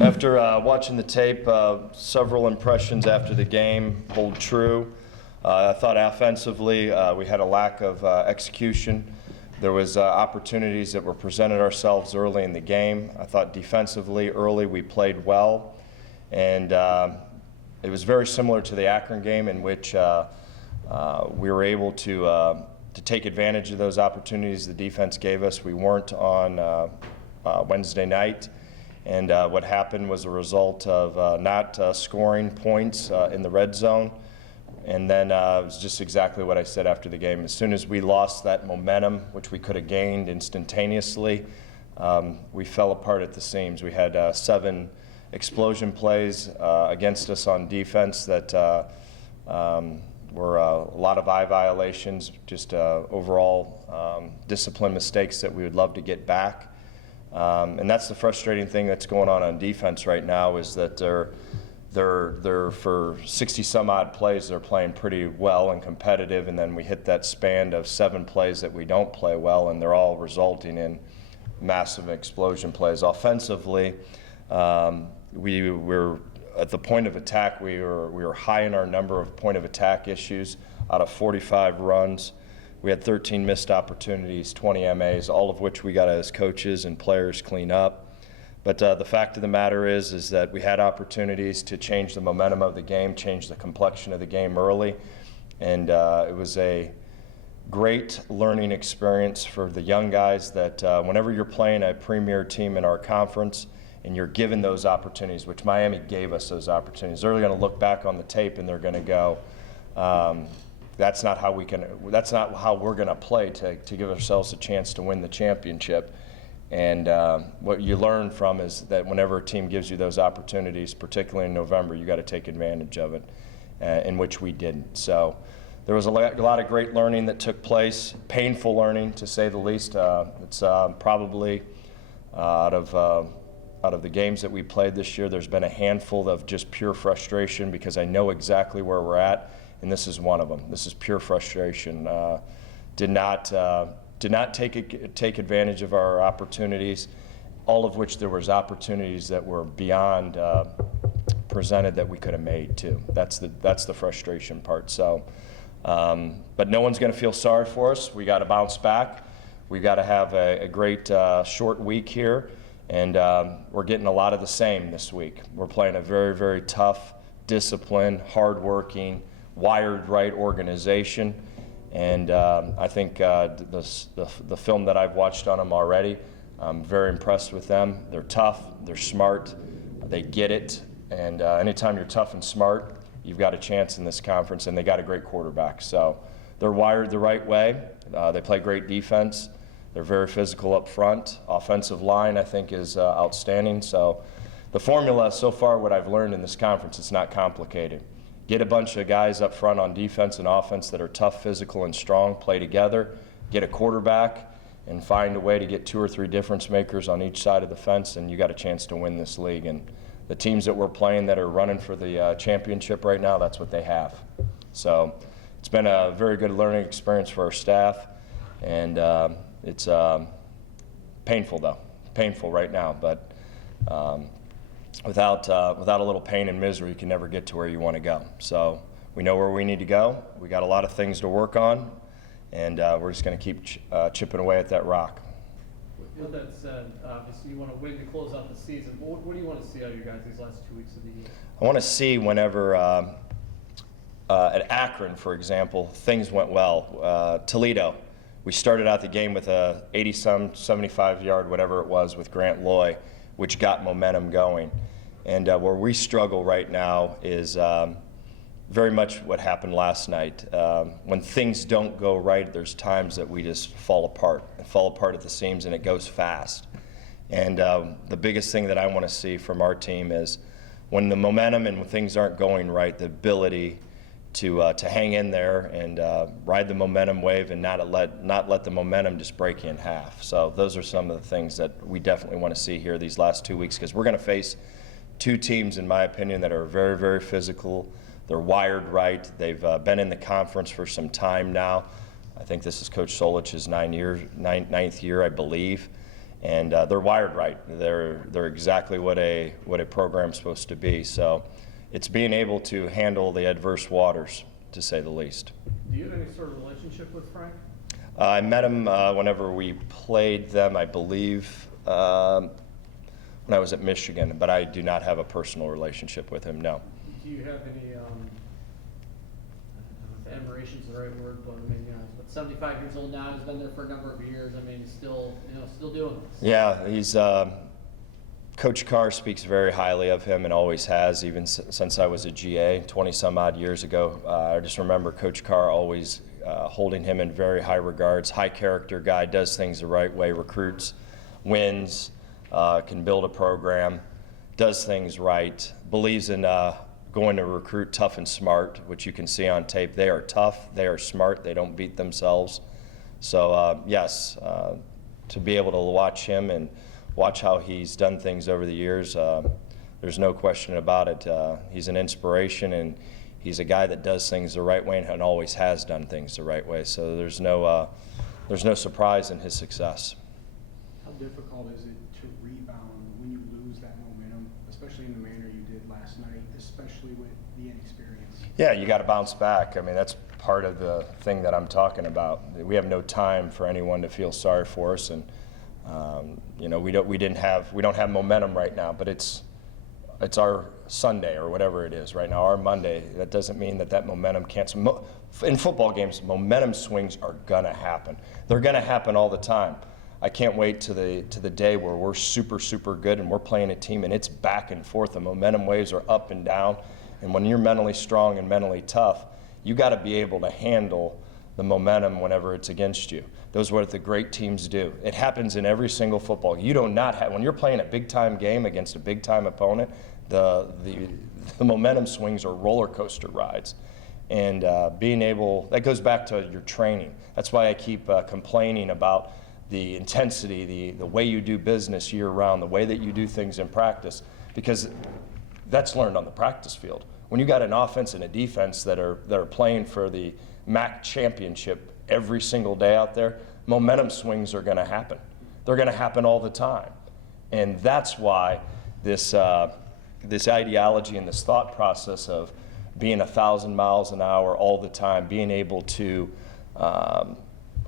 After watching the tape, several impressions after the game hold true. I thought offensively we had a lack of execution. There was opportunities that were presented ourselves early in the game. I thought defensively early we played well, and it was very similar to the Akron game in which we were able to take advantage of those opportunities the defense gave us. We weren't on Wednesday night. And what happened was a result of not scoring points in the red zone. And then it was just exactly what I said after the game. As soon as we lost that momentum, which we could have gained instantaneously, we fell apart at the seams. We had 7 explosion plays against us on defense that were a lot of eye violations, just overall discipline mistakes that we would love to get back. And that's the frustrating thing that's going on defense right now, is that they're for 60 some odd plays they're playing pretty well and competitive, and then we hit that span of 7 plays that we don't play well, and they're all resulting in massive explosion plays. Offensively, we were at the point of attack. We were high in our number of point of attack issues. Out of 45 runs, we had 13 missed opportunities, 20 MAs, all of which we got as coaches and players clean up. But the fact of the matter is that we had opportunities to change the momentum of the game, change the complexion of the game early, and it was a great learning experience for the young guys that whenever you're playing a premier team in our conference and you're given those opportunities, which Miami gave us those opportunities, they're going to look back on the tape and they're going to go, that's not how we're going to play to give ourselves a chance to win the championship. And what you learn from is that whenever a team gives you those opportunities, particularly in November, you got to take advantage of it, in which we didn't. So there was a lot of great learning that took place, painful learning to say the least. It's probably out of the games that we played this year, there's been a handful of just pure frustration, because I know exactly where we're at. And this is one of them. This is pure frustration. Did not take advantage of our opportunities, all of which there was opportunities that were beyond presented that we could have made too. That's the frustration part. So, but no one's going to feel sorry for us. We got to bounce back. We got to have a great short week here, and we're getting a lot of the same this week. We're playing a very, very tough, disciplined, hardworking, wired right organization, and I think the film that I've watched on them already, I'm very impressed with them. They're tough, they're smart, they get it, and anytime you're tough and smart, you've got a chance in this conference, and they got a great quarterback. So they're wired the right way. They play great defense. They're very physical up front. Offensive line, I think, is outstanding. So the formula so far, what I've learned in this conference, it's not complicated. Get a bunch of guys up front on defense and offense that are tough, physical, and strong, play together, get a quarterback, and find a way to get 2 or 3 difference makers on each side of the fence, and you got a chance to win this league. And the teams that we're playing that are running for the championship right now, that's what they have. So it's been a very good learning experience for our staff, and it's painful, though. Painful right now, but without a little pain and misery, you can never get to where you want to go. So we know where we need to go. We got a lot of things to work on, and we're just going to keep chipping away at that rock. With that said, obviously you want to win to close out the season. What do you want to see out of your guys these last 2 weeks of the year? I want to see whenever at Akron, for example, things went well. Toledo, we started out the game with a 80-some, 75-yard, whatever it was, with Grant Loy, which got momentum going. And where we struggle right now is very much what happened last night. When things don't go right, there's times that we just fall apart at the seams, and it goes fast. And the biggest thing that I want to see from our team is when the momentum and when things aren't going right, the ability to hang in there and ride the momentum wave and not let the momentum just break you in half. So those are some of the things that we definitely want to see here these last 2 weeks, because we're going to face 2 teams, in my opinion, that are very, very physical. They're wired right. They've been in the conference for some time now. I think this is Coach Solich's ninth year, I believe. And they're wired right. They're exactly what a program's supposed to be. So it's being able to handle the adverse waters, to say the least. Do you have any sort of relationship with Frank? I met him whenever we played them, I believe, when I was at Michigan, but I do not have a personal relationship with him, no. Do you have any, I don't know if admiration is the right word, but I mean, but 75 years old now, he's been there for a number of years. I mean, he's still, still doing this. Yeah, he's, Coach Carr speaks very highly of him and always has, even since I was a GA 20 some odd years ago. I just remember Coach Carr always holding him in very high regards. High character guy, does things the right way, recruits, wins, can build a program, does things right, believes in going to recruit tough and smart, which you can see on tape. They are tough, they are smart, they don't beat themselves. So yes, to be able to watch him and watch how he's done things over the years, there's no question about it. He's an inspiration, and he's a guy that does things the right way and always has done things the right way. So there's no surprise in his success. How difficult is it to rebound when you lose that momentum, especially in the manner you did last night, especially with the inexperience? Yeah, you got to bounce back. I mean, that's part of the thing that I'm talking about. We have no time for anyone to feel sorry for us, and we don't have momentum right now, but it's our Sunday or whatever it is right now, our Monday. That doesn't mean that momentum can't. In football games, momentum swings are gonna happen. They're gonna happen all the time. I can't wait to the day where we're super, super good and we're playing a team and it's back and forth. The momentum waves are up and down, and when you're mentally strong and mentally tough, you got to be able to handle the momentum whenever it's against you. Those are what the great teams do. It happens in every single football. You do not have, when you're playing a big-time game against a big-time opponent, the momentum swings are roller coaster rides. And being able, that goes back to your training. That's why I keep complaining about the intensity, the way you do business year-round, the way that you do things in practice, because that's learned on the practice field. When you got an offense and a defense that are playing for the MAC championship every single day out there, momentum swings are going to happen. They're going to happen all the time. And that's why this ideology and this thought process of being 1,000 miles an hour all the time, being able to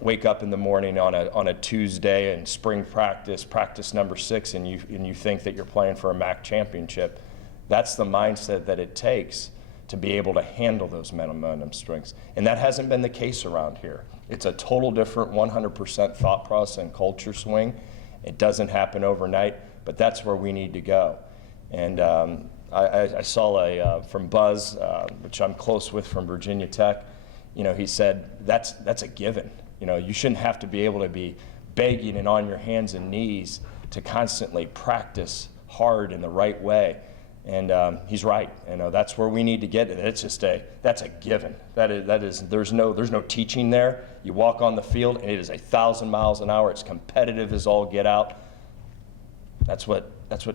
wake up in the morning on a Tuesday and spring practice number 6, and you think that you're playing for a MAC championship, that's the mindset that it takes to be able to handle those momentum swings. And that hasn't been the case around here. It's a total different 100% thought process and culture swing. It doesn't happen overnight, but that's where we need to go. And I saw from Buzz, which I'm close with from Virginia Tech, he said that's a given. You shouldn't have to be able to be begging and on your hands and knees to constantly practice hard in the right way. And he's right. That's where we need to get it. It's just that's a given. There's no teaching there. You walk on the field and it is 1,000 miles an hour. It's competitive as all get out. That's what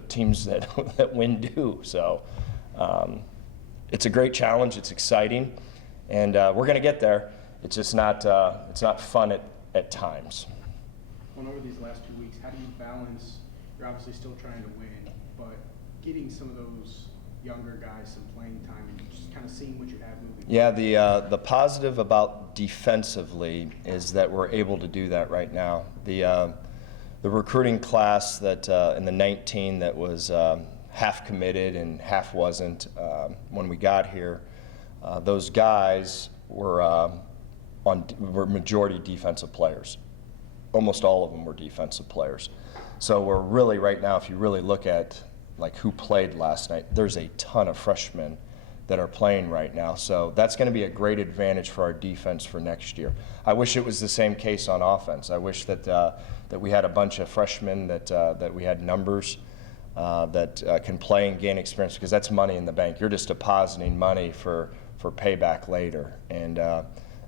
teams that win do. So it's a great challenge. It's exciting, and we're going to get there. It's just not fun at times. Well, over these last 2 weeks, how do you balance? You're obviously still trying to win, but getting some of those younger guys some playing time and just kind of seeing what you have moving. Yeah, the positive about defensively is that we're able to do that right now. The recruiting class that in the 19 that was half committed and half wasn't when we got here, those guys were majority defensive players. Almost all of them were defensive players. So we're really right now, if you really look at like who played last night, there's a ton of freshmen that are playing right now. So that's going to be a great advantage for our defense for next year. I wish it was the same case on offense. I wish that we had a bunch of freshmen that we had numbers that can play and gain experience, because that's money in the bank. You're just depositing money for payback later. And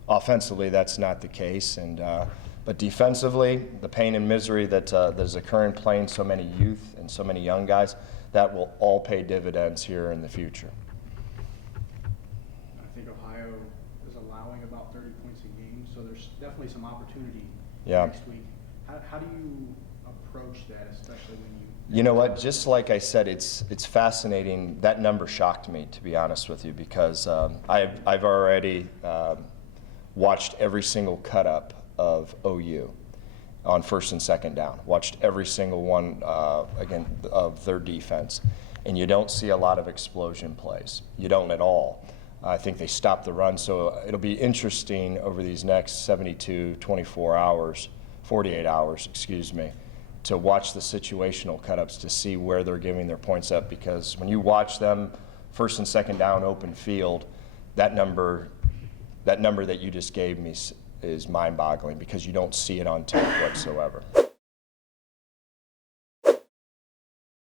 offensively, that's not the case. But defensively, the pain and misery that is occurring playing so many youth and so many young guys, that will all pay dividends here in the future. I think Ohio is allowing about 30 points a game, so there's definitely some opportunity next week. How do you approach approach that, especially when you? You know what? Just like I said, it's fascinating. That number shocked me, to be honest with you, because I've already watched every single cut up of OU on first and second down. Watched every single one again of their defense, and you don't see a lot of explosion plays. You don't at all. I think they stopped the run, so it'll be interesting over these next 72, 24 hours, 48 hours, excuse me, to watch the situational cut-ups to see where they're giving their points up, because when you watch them first and second down open field, that number that you just gave me is mind-boggling, because you don't see it on tape whatsoever.